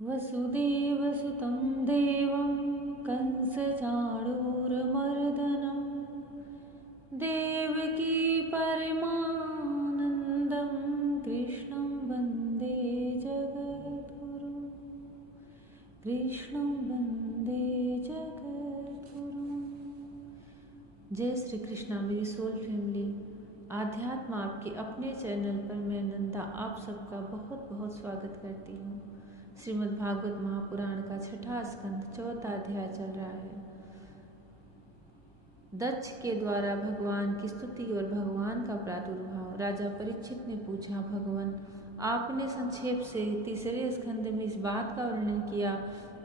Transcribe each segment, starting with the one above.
वसुदेवसुतं देवं कंसचाणूरमर्दनं देवकी परमानन्दं कृष्णं वन्दे जगद्गुरुं कृष्णं वन्दे जगद्गुरुं। जय श्री कृष्णा मेरी सोल फैमिली। आध्यात्म आपके अपने चैनल पर मैं नंदा आप सबका बहुत बहुत स्वागत करती हूँ। श्रीमद् भागवत महापुराण का छठा स्कंद चौथा अध्याय चल रहा है। दक्ष के द्वारा भगवान की स्तुति और भगवान का प्रादुर्भाव। राजा परीक्षित ने पूछा, भगवान आपने संक्षेप से तीसरे स्कंद में इस बात का वर्णन किया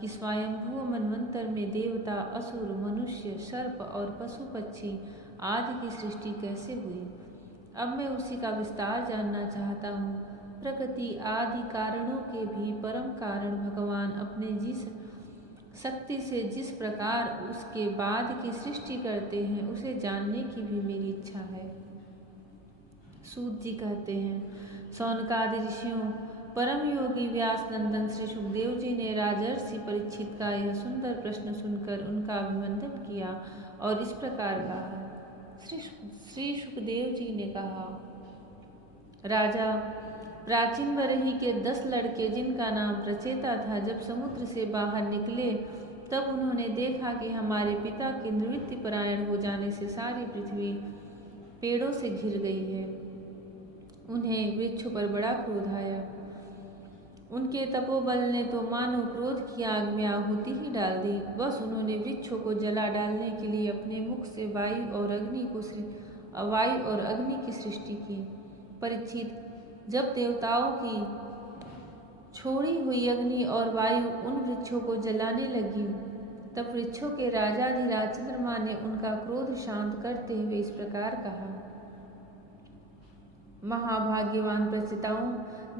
कि स्वयंभू मनवंतर में देवता, असुर, मनुष्य, सर्प और पशु पक्षी आदि की सृष्टि कैसे हुई। अब मैं उसी का विस्तार जानना चाहता हूँ। प्रकृति आदि कारणों के भी परम कारण भगवान अपने जिस शक्ति से जिस प्रकार उसके बाद की सृष्टि करते हैं उसे जानने की भी मेरी इच्छा है। सूत जी कहते हैं, शौनकादि ऋषियों, परम योगी व्यास नंदन श्री सुखदेव जी ने राजर्षि परीक्षित का यह सुंदर प्रश्न सुनकर उनका अभिनंदन किया और इस प्रकार कहा। श्री सुखदेव जी ने कहा, राजा, प्राचीन बरही के 10 लड़के जिनका नाम प्रचेता था, जब समुद्र से बाहर निकले तब उन्होंने देखा कि हमारे पिता के निवृत्ति परायण हो जाने से सारी पृथ्वी पेड़ों से घिर गई है। उन्हें वृक्षों पर बड़ा क्रोध आया। उनके तपोबल ने तो मानो क्रोध की आग में आहुति ही डाल दी। बस उन्होंने वृक्षों को जला डालने के लिए अपने मुख से वायु और अग्नि की सृष्टि की। परीक्षित, जब देवताओं की छोड़ी हुई अग्नि और वायु उन वृक्षों को जलाने लगी, तब वृक्षों के राजाधिराज चंद्रमा ने उनका क्रोध शांत करते हुए इस प्रकार कहा, महाभाग्यवान प्रचेताओं,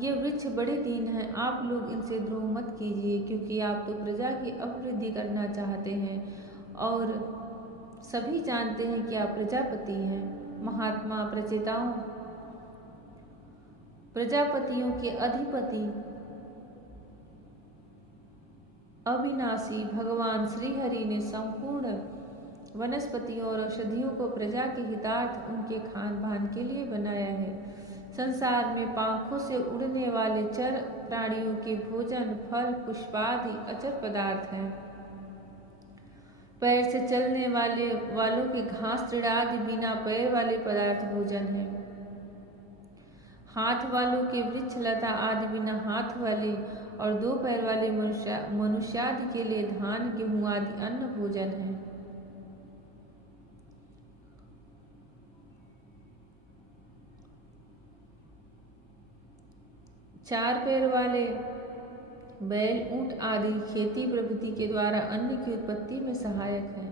ये वृक्ष बड़े दीन हैं। आप लोग इनसे द्रोह मत कीजिए, क्योंकि आप तो प्रजा की अभिवृद्धि करना चाहते हैं और सभी जानते हैं कि आप प्रजापति हैं। महात्मा प्रचेताओं, प्रजापतियों के अधिपति अविनाशी भगवान श्रीहरि ने संपूर्ण वनस्पतियों और औषधियों को प्रजा के हितार्थ उनके खान पान के लिए बनाया है। संसार में पंखों से उड़ने वाले चर प्राणियों के भोजन फल पुष्पादि अचर पदार्थ हैं। पैर से चलने वालों के घास तृणादि बिना पैर वाले पदार्थ भोजन है। हाथ वालों के वृक्ष लता आदि बिना हाथ वाले और 2 पैर वाले मनुष्यादि के लिए धान गेहूं आदि अन्न भोजन है। 4 पैर वाले बैल, ऊंट आदि खेती प्रवृत्ति के द्वारा अन्न की उत्पत्ति में सहायक है।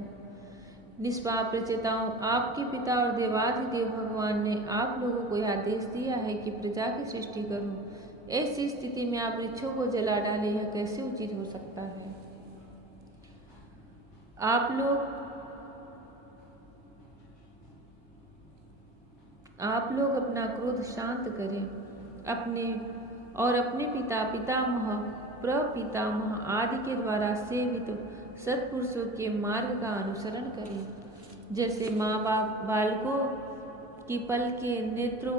निष्पाप प्रचेताओं, आपके पिता और देवाधिदेव भगवान ने आप लोगों को यह आदेश दिया है कि प्रजा की सृष्टि करो। ऐसी स्थिति में आप वृक्षों को जला डाले, यह कैसे उचित हो सकता है। आप लोग अपना क्रोध शांत करें। अपने पिता, पितामह, प्रपितामह आदि के द्वारा सेवित सत्पुरुषों के मार्ग का अनुसरण करें। जैसे माँ बाप बालकों की पल के नेत्रों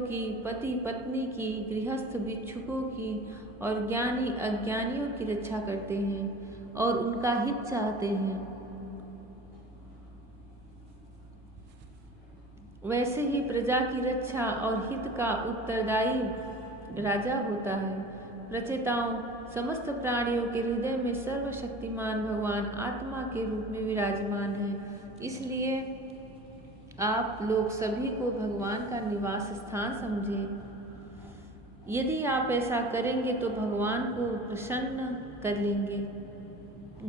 की, पति पत्नी की, गृहस्थ भिक्षुकों की और ज्ञानी अज्ञानियों की रक्षा करते हैं और उनका हित चाहते हैं, वैसे ही प्रजा की रक्षा और हित का उत्तरदायी राजा होता है। प्रचेताओं, समस्त प्राणियों के हृदय में सर्वशक्तिमान भगवान आत्मा के रूप में विराजमान है। इसलिए आप लोग सभी को भगवान का निवास स्थान समझें। यदि आप ऐसा करेंगे तो भगवान को प्रसन्न कर लेंगे।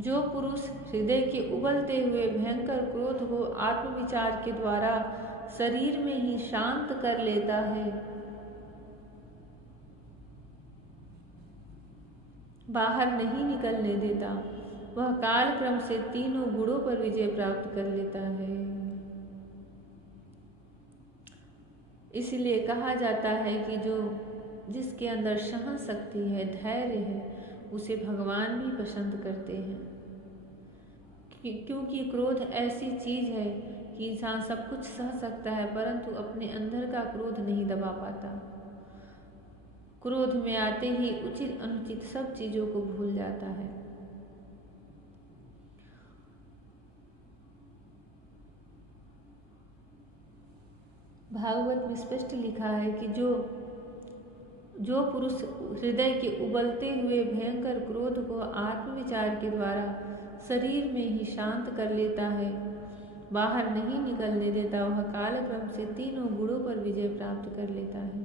जो पुरुष हृदय के उबलते हुए भयंकर क्रोध को आत्मविचार के द्वारा शरीर में ही शांत कर लेता है, बाहर नहीं निकलने देता, वह काल क्रम से तीनों गुणों पर विजय प्राप्त कर लेता है। इसलिए कहा जाता है कि जिसके अंदर सहन शक्ति है, धैर्य है, उसे भगवान भी पसंद करते हैं। क्योंकि क्रोध ऐसी चीज है कि इंसान सब कुछ सह सकता है परंतु अपने अंदर का क्रोध नहीं दबा पाता। क्रोध में आते ही उचित अनुचित सब चीजों को भूल जाता है। भागवत में स्पष्ट लिखा है कि जो पुरुष हृदय के उबलते हुए भयंकर क्रोध को आत्मविचार के द्वारा शरीर में ही शांत कर लेता है, बाहर नहीं निकलने देता, वह कालक्रम से तीनों गुणों पर विजय प्राप्त कर लेता है।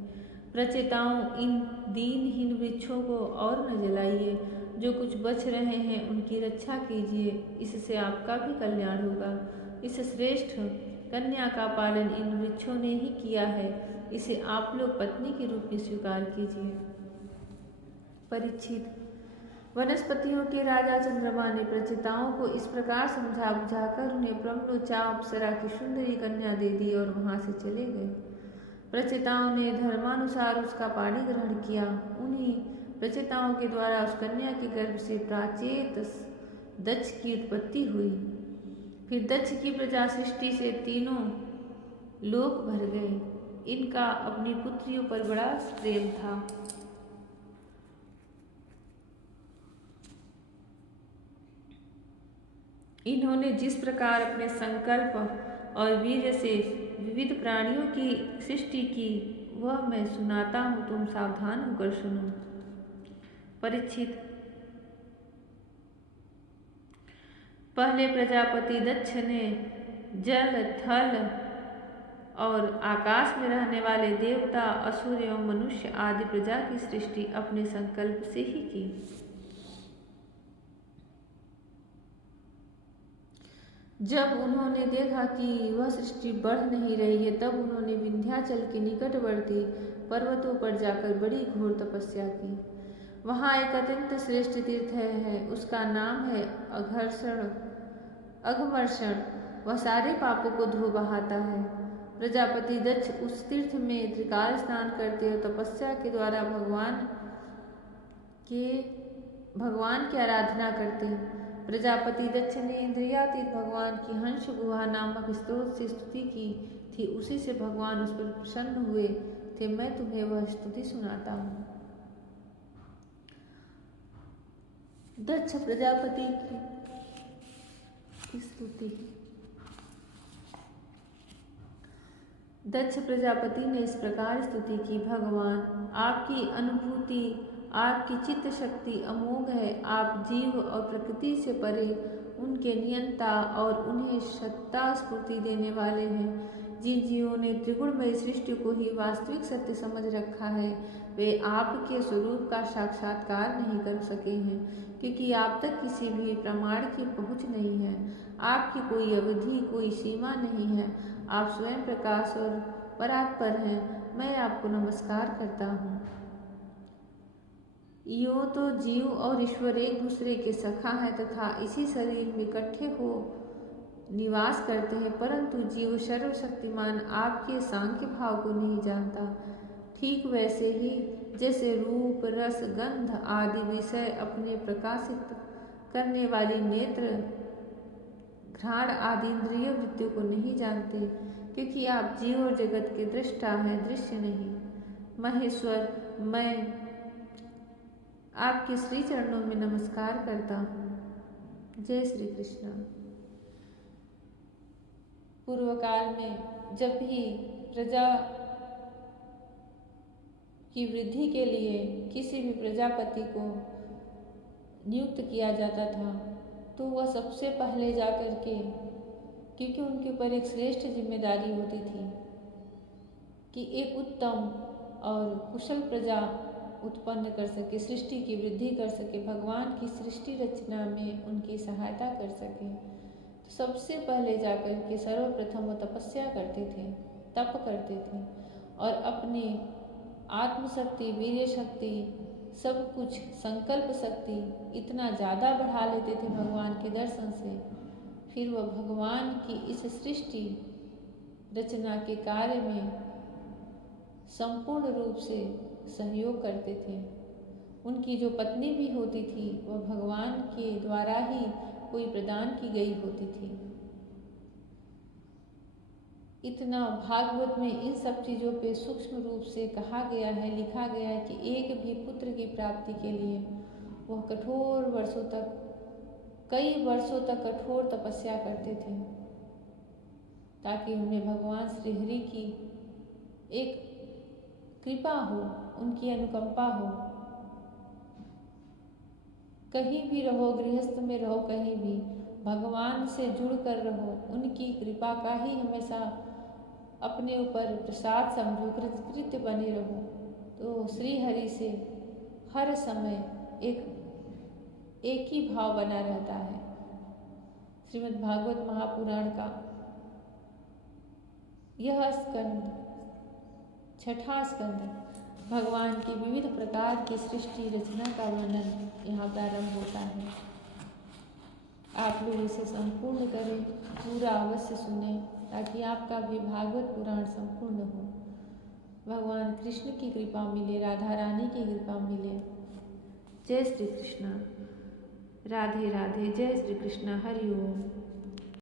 प्रचेताओं, इन दीनहीन वृक्षों को और न जलाइए, जो कुछ बच रहे हैं उनकी रक्षा कीजिए, इससे आपका भी कल्याण होगा। इस श्रेष्ठ कन्या का पालन इन वृक्षों ने ही किया है, इसे आप लोग पत्नी के रूप में स्वीकार कीजिए। परीक्षित, वनस्पतियों के राजा चंद्रमा ने प्रचेताओं को इस प्रकार समझा बुझाकर उन्हें ब्रह्मलोचा अप्सरा की सुंदरी कन्या दे दी और वहां से चले गए। प्रचेताओं ने धर्मानुसार उसका पाणी ग्रहण किया। उन्हीं प्रचेताओं के द्वारा उस कन्या के गर्भ से प्राचेत दक्ष की उत्पत्ति हुई। फिर दक्ष की प्रजा सृष्टि से तीनों लोक भर गए। इनका अपनी पुत्रियों पर बड़ा प्रेम था। इन्होंने जिस प्रकार अपने संकल्प और वीर्य से विविध प्राणियों की सृष्टि की, वह मैं सुनाता हूँ, तुम सावधान होकर सुनो। परीक्षित, पहले प्रजापति दक्ष ने जल, थल और आकाश में रहने वाले देवता, असुर एवं मनुष्य आदि प्रजा की सृष्टि अपने संकल्प से ही की। जब उन्होंने देखा कि वह सृष्टि बढ़ नहीं रही है, तब उन्होंने विंध्याचल के निकटवर्ती पर्वतों पर जाकर बड़ी घोर तपस्या की। वहाँ एक अत्यंत श्रेष्ठ तीर्थ है, उसका नाम है अघमर्षण। वह सारे पापों को धो बहाता है। प्रजापति दक्ष उस तीर्थ में त्रिकाल स्नान करते और तपस्या के द्वारा भगवान की आराधना करते। प्रजापति दक्ष ने इंद्रियातीत भगवान की हंस गुहा नामक स्त्रोत से स्तुति की थी, उसी से भगवान उस पर प्रसन्न हुए थे। मैं तुम्हें वह स्तुति सुनाता हूँ। दक्ष प्रजापति की स्तुति। दक्ष प्रजापति ने इस प्रकार स्तुति की, भगवान आपकी अनुभूति, आपकी चित्त शक्ति अमोघ है। आप जीव और प्रकृति से परे उनके नियंता और उन्हें सत्ता स्फूर्ति देने वाले हैं। जिन जीवों ने त्रिगुणमय सृष्टि को ही वास्तविक सत्य समझ रखा है, वे आपके स्वरूप का साक्षात्कार नहीं कर सके हैं, क्योंकि आप तक किसी भी प्रमाण की पहुँच नहीं है। आपकी कोई अवधि, कोई सीमा नहीं है। आप स्वयं प्रकाश और परात्पर हैं। मैं आपको नमस्कार करता हूँ। यूँ तो जीव और ईश्वर एक दूसरे के सखा हैं तथा इसी शरीर में इकट्ठे हो निवास करते हैं, परंतु जीव सर्वशक्तिमान आपके सांख्य भाव को नहीं जानता। ठीक वैसे ही जैसे रूप, रस, गंध आदि विषय अपने प्रकाशित करने वाली नेत्र, घ्राण आदि इंद्रिय वृत्तियों को नहीं जानते, क्योंकि आप जीव और जगत के दृष्टा हैं, दृश्य नहीं। महेश्वर, मैं आपके श्री चरणों में नमस्कार करता हूँ। जय श्री कृष्ण। पूर्व काल में जब भी प्रजा की वृद्धि के लिए किसी भी प्रजापति को नियुक्त किया जाता था, तो वह सबसे पहले जाकर के, क्योंकि उनके ऊपर एक श्रेष्ठ जिम्मेदारी होती थी कि एक उत्तम और कुशल प्रजा उत्पन्न कर सके, सृष्टि की वृद्धि कर सके, भगवान की सृष्टि रचना में उनकी सहायता कर सके। तो सबसे पहले जाकर के सर्वप्रथम वो तपस्या करते थे, तप करते थे और अपनी आत्मशक्ति, वीर्य शक्ति, सब कुछ, संकल्प शक्ति इतना ज़्यादा बढ़ा लेते थे भगवान के दर्शन से। फिर वह भगवान की इस सृष्टि रचना के कार्य में संपूर्ण रूप से सहयोग करते थे। उनकी जो पत्नी भी होती थी वह भगवान के द्वारा ही कोई प्रदान की गई होती थी। इतना भागवत में इन सब चीज़ों पे सूक्ष्म रूप से कहा गया है, लिखा गया है कि एक भी पुत्र की प्राप्ति के लिए वह कठोर वर्षों तक, कई वर्षों तक कठोर तपस्या करते थे, ताकि उन्हें भगवान श्री हरि की एक कृपा हो, उनकी अनुकंपा हो। कहीं भी रहो, गृहस्थ में रहो, कहीं भी भगवान से जुड़कर रहो, उनकी कृपा का ही हमेशा अपने ऊपर प्रसाद समझो, कृतकृत्य बने रहो, तो श्री हरि से हर समय एक ही भाव बना रहता है। श्रीमद् भागवत महापुराण का यह स्कंद, छठा स्कंद, भगवान की विविध प्रकार की सृष्टि रचना का वर्णन यहाँ प्रारंभ होता है। आप लोग इसे संपूर्ण करें, पूरा अवश्य सुने, ताकि आपका भी भागवत पुराण संपूर्ण हो। भगवान कृष्ण की कृपा मिले, राधा रानी की कृपा मिले। जय श्री कृष्ण, राधे राधे, जय श्री कृष्ण, हरि ओम।